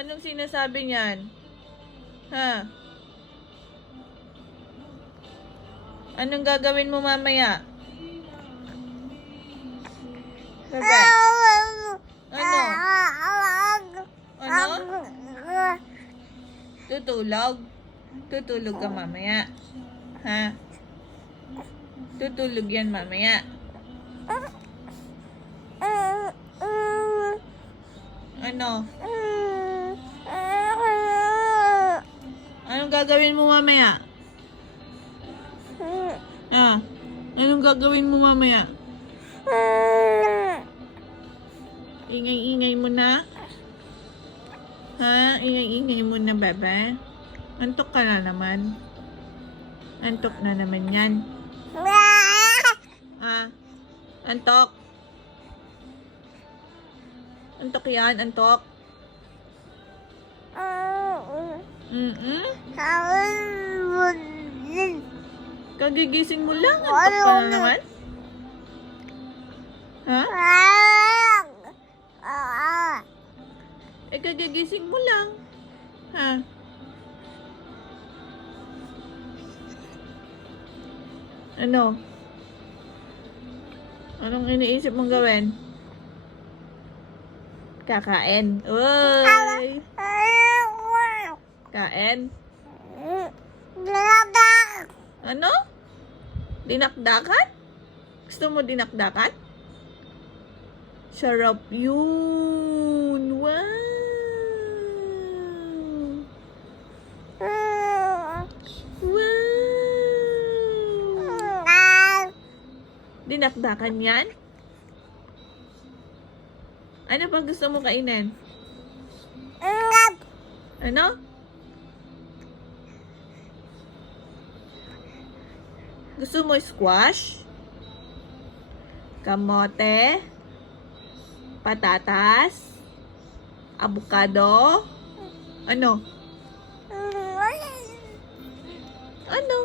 Anong sinasabi niyan? Ha? Anong gagawin mo mamaya? Bebe? Ano? Ano? Tutulog? Tutulog ka mamaya? Ha? Tutulog yan mamaya? Ano? Anong gagawin mo mamaya? Ah, anong gagawin mo mamaya? Ingay-ingay mo na? Ha? Ingay-ingay mo na, bebe? Antok ka na naman. Antok na naman yan. Ha? Antok? Antok yan? Antok? Kagigising mo lang. Antok ka na naman? Ha? Eh, kagigising mo lang. Ha? Ano? Anong iniisip mong gawin? Kakain. Uy! Kain? Ano? Dinakdakan? Gusto mo dinakdakan? Sarap yun! Wow! Wow! Dinakdakan yan? Ano pang gusto mo kainin? Ano? Gusto mo squash? Kamote? Patatas? Avocado? Ano? Ano?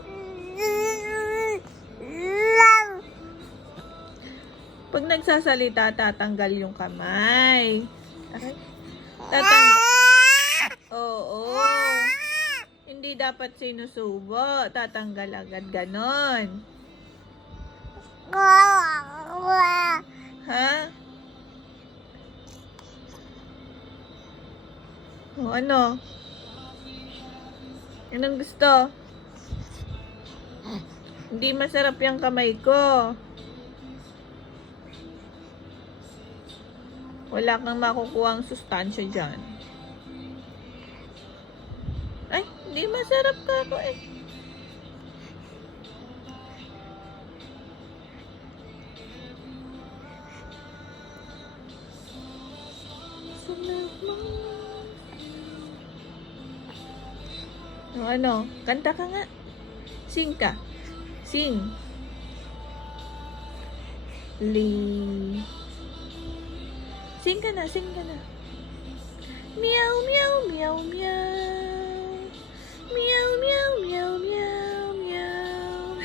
Pag nagsasalita, tatanggal yung kamay. Oo. Hindi dapat sinusubo. Tatanggal agad ganon. Ha? O ano? Anong gusto? Hindi masarap yung kamay ko. Wala kang makukuhang sustansya dyan. Ay, hindi masarap ka ako eh. O ano? Kanta ka nga. Sing ka. Sing. Sing ka na, sing ka na. Meow, meow, meow, meow. Meow, meow, meow, meow, meow.